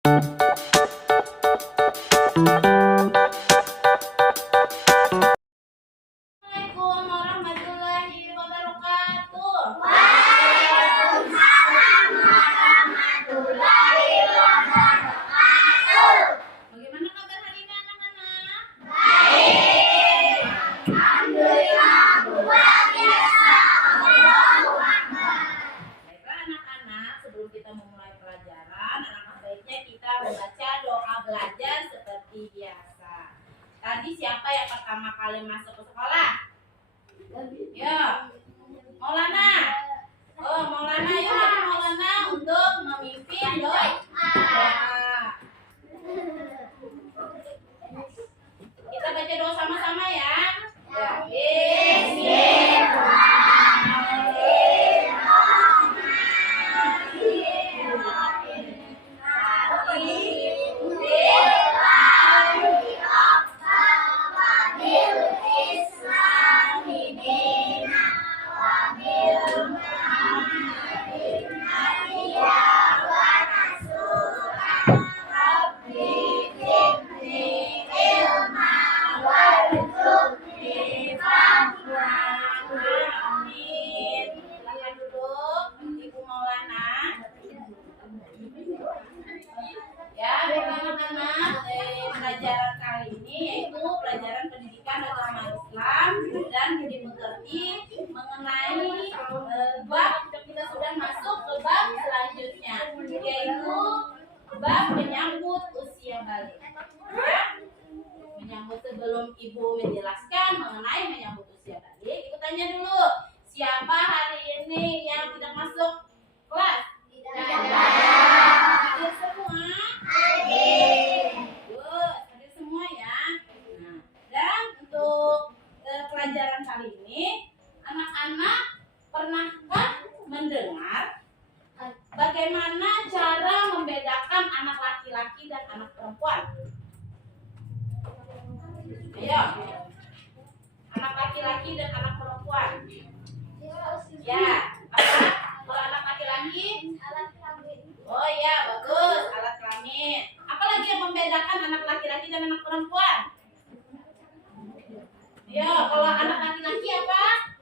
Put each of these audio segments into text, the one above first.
Assalamualaikum warahmatullahi wabarakatuh. Waalaikumsalam warahmatullahi wabarakatuh. Bagaimana kabar hari ini anak-anak? Baik. Alhamdulillah luar biasa. Allahu Akbar. Baiklah anak-anak, sebelum kita memulai pelajaran, alangkah baiknya kita membaca doa belajar seperti biasa. Tadi siapa yang pertama kali masuk ke sekolah? Ya, Maulana. Oh, Maulana, yuk mari Maulana untuk memimpin doa. Kita baca doa sama-sama ya. Amin. Silakan duduk, Ibu Maulana. Ya, anak-anak, pelajaran kali ini yaitu pelajaran pendidikan agama Islam dan budi pekerti mengenai bab kita sudah masuk ke bab selanjutnya yaitu bab menyambut usia balik. Ya, menyambut sebelum Ibu menjelaskan mengenai menyambut usia balik, Ibu tanya dulu, siapa hari ini yang tidak masuk kelas? Hadir semua? Hadir semua ya. Nah, dan untuk pelajaran kali ini, anak-anak pernahkah mendengar bagaimana cara membedakan anak laki-laki dan anak perempuan? Ayo, anak laki-laki dan anak perempuan. Ya, apa? Kalau anak laki-laki? Oh iya, bagus, alat kelamin. Apa lagi yang membedakan anak laki-laki dan anak perempuan? Ya, kalau anak laki-laki apa?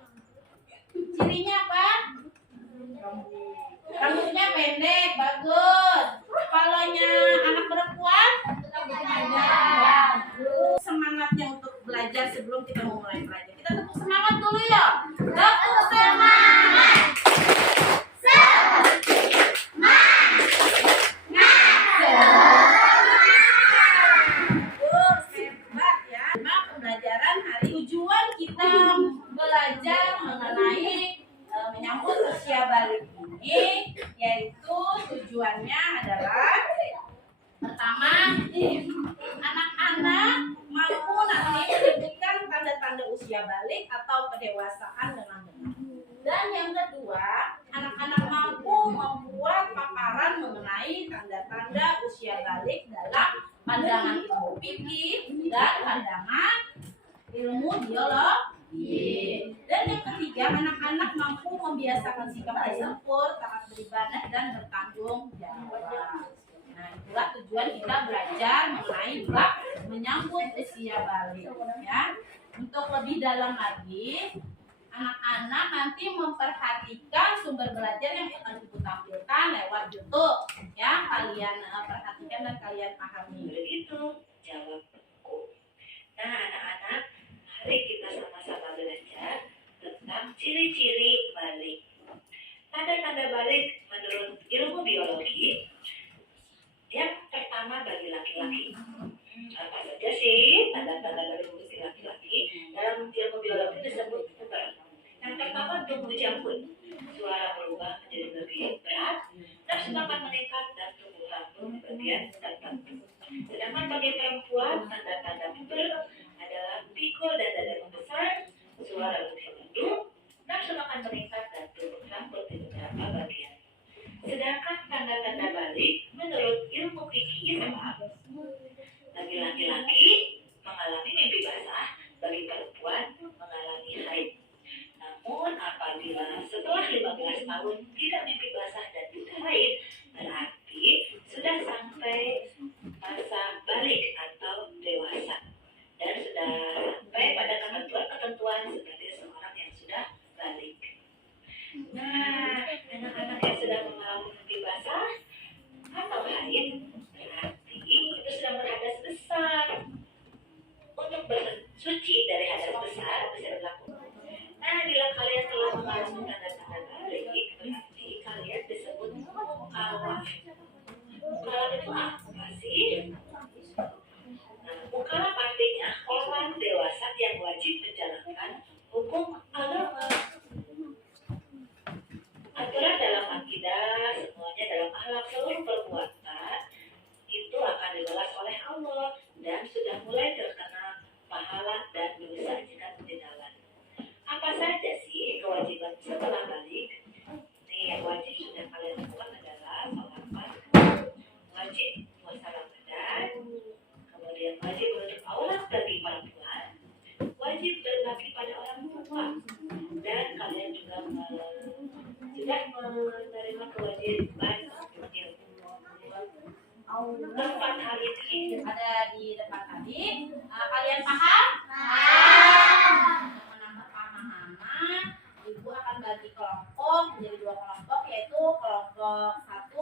Cirinya apa? Rambutnya pendek, bagus. Kepalanya anak perempuan? Semangatnya untuk belajar sebelum kita memulai belajar. Kita tepuk semangat dulu ya. Tepuk semangat. Hebat ya. Nah, pembelajaran hari tujuan kita belajar mengenai menyambut usia balik ini yaitu tujuannya adalah pertama, anak-anak mampu nanti menyebutkan tanda-tanda usia balik atau kedewasaan dengan benar. Dan yang kedua, anak-anak mampu membuat paparan mengenai tanda-tanda usia balik dalam pandangan ilmu fikih dan pandangan ilmu biologi. Dan yang ketiga, anak-anak mampu membiasakan sikap bersempur, taat beribadah dan bertanggung jawab. Nah, itulah tujuan kita belajar mengenai bab menyambut usia balik ya. Untuk lebih dalam lagi, anak-anak nanti memperhatikan sumber belajar yang akan Ibu tampilkan lewat YouTube ya. Kalian perhatikan dan kalian pahami. Begitu jawabku. Nah, anak-anak, mari kita sama-sama belajar tentang ciri-ciri balik. Tanda-tanda balik menurut ilmu biologi. Yang pertama bagi laki-laki. Apa saja sih tanda-tanda balik untuk laki-laki? Dalam ilmu biologi disebut puber. Yang pertama tumbuh janggut. Suara berubah menjadi lebih berat, nafsu makan meningkat dan tumbuh rambut di bagian tertentu. Sedangkan bagi perempuan, tanda-tanda puber adalah pikul dan dada membesar, suara lebih merdu, nafsu makan meningkat dan tumbuh rambut di beberapa bagian. Sedangkan tanda-tanda balik menurut ilmu fikih Islam, bagi laki-laki mengalami mimpi basah, bagi perempuan mengalami haid. Namun apabila setelah 15 tahun tidak mimpi basah dan tidak haid, berarti sudah sampai masa balik atau dewasa dan sudah sampai pada ketentuan-ketentuan sebagai seorang yang sudah balik. Nah, anak-anak yang sudah mengalami mimpi basah atau haid berarti itu sudah berhadas besar. Untuk bersuci dari hadas besar bisa dilakukan. Nah, bila kalian telah mengalami tanda-tanda balik, berarti kalian disebut mukallaf. Mukallaf itu apa sih? Nah, mukallaf artinya orang dewasa yang wajib menjalankan hukum agama. Aturan dalam akidah, semuanya dalam akhlak, seluruh perbuatan itu akan dibalas oleh Allah dan sudah mulai terkena pahala dan dosa jika tidak. Apa saja sih kewajiban setelah balik? Nih, yang wajib sudah kalian lakukan adalah sholat fardu, wajib puasa Ramadan, kemudian wajib menutup aurat bagi perempuan, wajib berbakti pada orang tua, dan kalian juga sudah menerima kewajiban empat hal ini Ada di depan tadi. Kalian paham? Untuk menambah pemahaman, Ibu akan bagi kelompok menjadi 2 kelompok, yaitu kelompok 1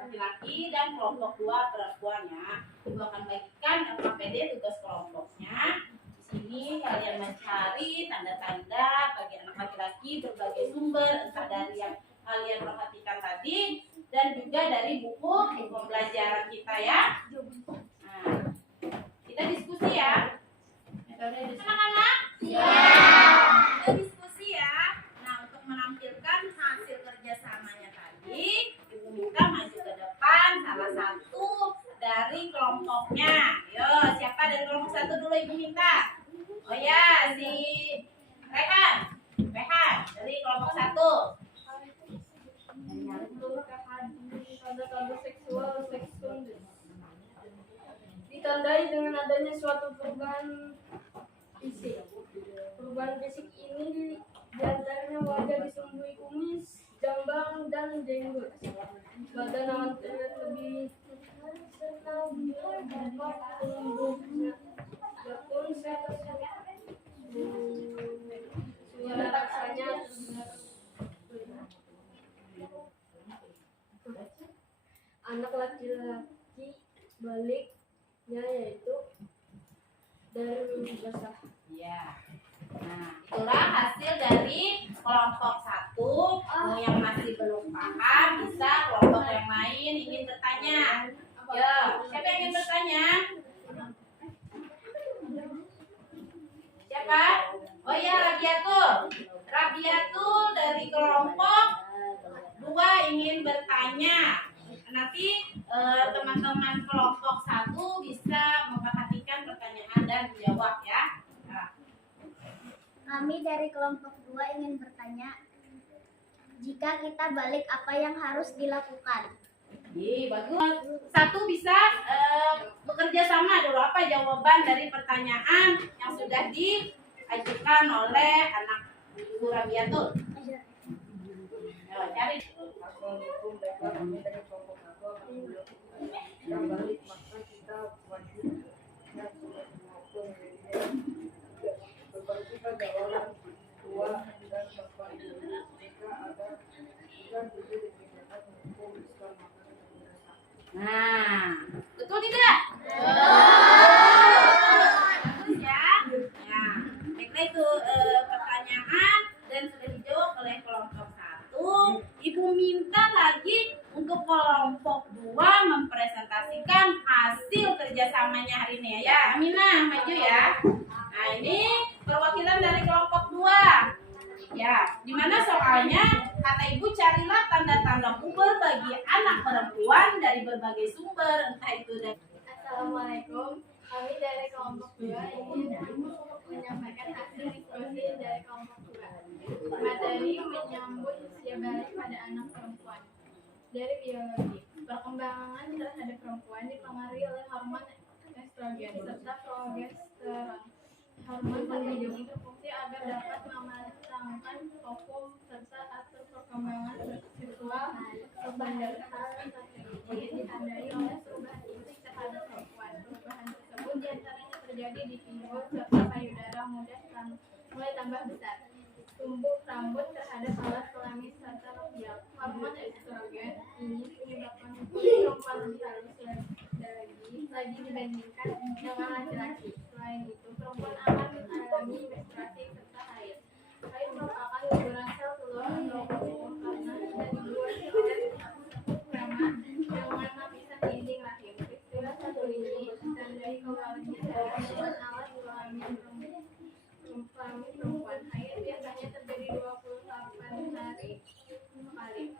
laki-laki dan kelompok 2 perempuan ya. Ibu akan bagikan LKPD tugas kelompoknya. Di sini kalian mencari tanda-tanda bagi anak laki-laki berbagai sumber, entah dari yang kalian perhatikan tadi dan juga dari buku pembelajaran kita ya. Nah, kita diskusi ya. Anak-anak? Iya. Kita diskusi ya. Nah, untuk menampilkan hasil kerjasamanya tadi, Ibu minta maju ke depan salah satu dari kelompoknya. Yo, siapa dari kelompok 1 dulu Ibu minta? Oh ya, si Rehan. Dari kelompok 1. Tanda-tanda seksual ditandai dengan adanya suatu perubahan fisik. Perubahan fisik ini diantaranya wajah disumbuhi kumis, jambang, dan jenggot. Badan akan terlihat lebih tampak tumbuhnya. Adapun suara rasanya anak laki-laki baliknya yaitu dari mimpi basah. Ya. Nah, itulah hasil dari kelompok 1. Yang masih belum paham bisa kelompok yang lain ingin bertanya. Ya, siapa yang ingin bertanya? Siapa? Oh ya, Rabiatul dari kelompok 2 ingin bertanya. Nanti teman-teman kelompok 1 bisa memperhatikan pertanyaan dan menjawab ya. Nah. Kami dari kelompok 2 ingin bertanya, jika kita balik apa yang harus dilakukan? Bagus. 1 bisa bekerja sama dulu. Apa jawaban dari pertanyaan yang sudah diajukan oleh anak Ibu Rabiatul? Cari. Assalamualaikum warahmatullahi wabarakatuh. Kita balik maka kita wajib dan maupun berbakti pada orang tua dan bapak ibu jika ada dan juga diberikan hukum Islam maka Nah, betul tidak? Bagus ya. Nah, baiklah itu pertanyaan dan sudah dijawab oleh kelompok 1. Ibu minta lagi untuk kelompok 2 mempresentasikan hasil kerjasamanya hari ini ya. Aminah, maju ya. Nah, ini perwakilan dari kelompok 2. Ya, dimana soalnya kata Ibu carilah tanda-tanda puber bagi anak perempuan dari berbagai sumber, entah itu dari. Assalamualaikum. Kami dari kelompok 2 ingin menyampaikan hasil diskusi dari kelompok 2. Materi menyambut usia balik pada anak perempuan. Dari biologi, perkembangan terhadap perempuan dipengaruhi oleh hormon estrogen serta progesteron. Hormon penghijau itu berfungsi agar dapat mematangkan vakum serta atur perkembangan seksual. Perubahan hal seperti ini ditandai oleh perubahan fisik di pinggul serta payudara mulai tambah besar. Tumbuh rambut terhadap alat kelamin serta labial. Hormon estrogen ini menyebabkan kulit perempuan lebih halus lagi dibandingkan dengan laki-laki. Selain itu, perempuan akan mengalami menstruasi serta haid. Haid merupakan guguran sel telur atau kubur karena tidak dibuat oleh sperma dengan lapisan dinding rahim. Peristiwa satu ini ditandai kewajiban alat kelamin perempuan. Haid biasanya terjadi 28 hari sekali.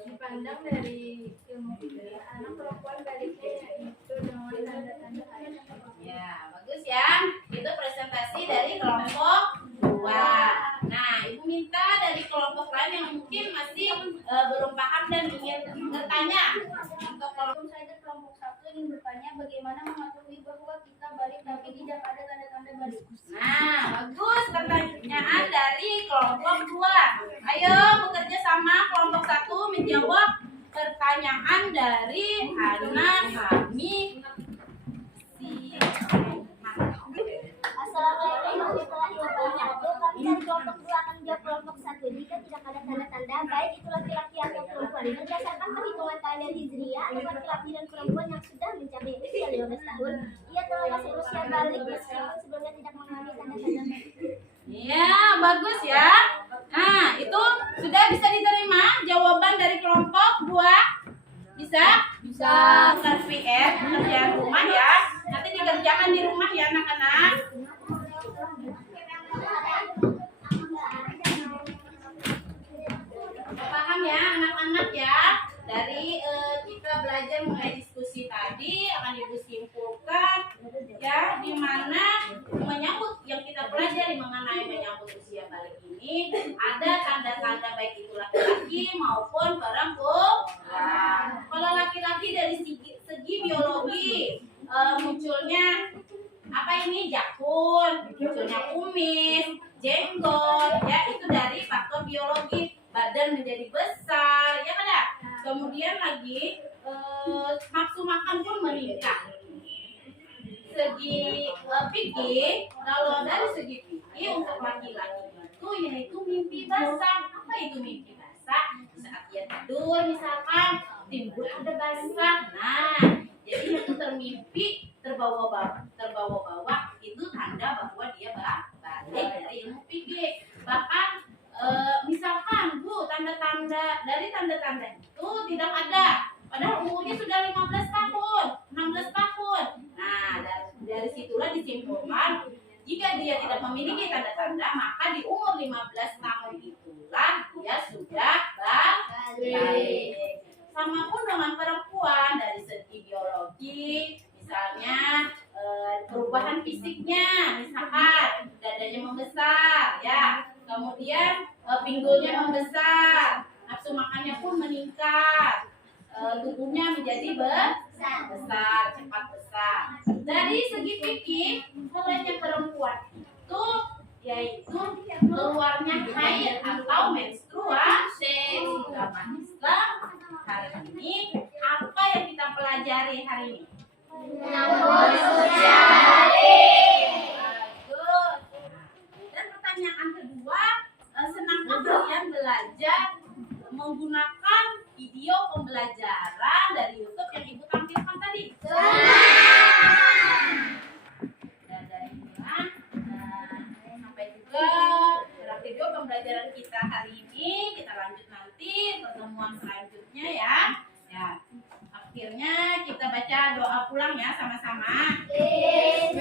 Dipandang dari ilmu fikih, anak perempuan baliknya yaitu dengan tanda-tanda haid. Ya, bagus ya. Itu presentasi dari kelompok 2. Nah, Ibu minta dari kelompok lain yang mungkin masih belum paham dan ingin bertanya. Untuk kelompok Saya kelompok 1 ingin bertanya bagaimana mengetahui bahwa kita balik tapi tidak ada tanda-tanda balik. Nah, bagus pertanyaan dari kelompok 2. Ayo bekerja sama kelompok 1 menjawab pertanyaan dari anak kami. Assalamualaikum warahmatullahi wabarakatuh. Kami dari kelompok 2 akan menjawab kelompok 1. Jika tidak ada tanda-tanda baik itu laki-laki atau perempuan, berdasarkan perhitungan kalender Hijriah, ada laki-laki dan perempuan yang sudah mencapai usia 15 tahun, ia telah masuk usia balik meskipun sebelumnya tidak mengalami tanda-tanda balik. Ya, bagus ya. Nah, itu sudah bisa diterima jawaban dari kelompok 2? Bisa? Bisa. Bukan VR, kerjaan rumah ya. Nanti dikerjakan di rumah ya anak-anak. Paham ya anak-anak ya? Dari kita belajar mengenai diskusi tadi akan Ibu simpulkan ya, di mana menyambut yang kita pelajari mengenai menyambut usia balik ini ada tanda-tanda baik itu laki-laki maupun perempuan. Kalau laki-laki dari segi biologi munculnya apa ini, jakun, munculnya kumis, jenggot ya, itu dari faktor biologi. Badan menjadi besar ya kan ya. Kemudian lagi nafsu makan pun meningkat. Segi fikih, kalau dari segi fikih untuk laki-laki itu yaitu mimpi basah. Apa itu mimpi basah? Saat dia tidur misalkan timbul ada basah. Nah, jadi itu termimpi terbawa-bawa itu tanda bahwa dia balik dari ilmu fikih. Bahkan misalkan Bu, tanda-tanda dari tanda-tanda itu tidak ada, padahal umurnya sudah 15 tahun, 16 tahun. Nah, dari situlah disimpulkan jika dia tidak memiliki tanda-tanda, maka di umur 15 tahun itulah dia sudah balik. Sama pun dengan perempuan dari segi biologi, misalnya perubahan fisiknya, misalkan dadanya membesar ya, kemudian pinggulnya membesar, nafsu makannya pun meningkat, tubuhnya menjadi besar, cepat besar. Dari segi fikih, mulainya perempuan itu yaitu keluarnya haid atau menstruasi. Agama Islam hari ini apa yang kita pelajari hari ini? Menyambut usia balik. Bagus. Dan pertanyaan kedua, senangkah kalian belajar menggunakan video pembelajaran dari YouTube yang Ibu tampilkan tadi? Dan dari inilah sampai juga dalam video pembelajaran kita hari ini. Kita lanjut nanti pertemuan selanjutnya ya. Ya. Akhirnya kita baca doa pulang ya sama-sama. Bismillah.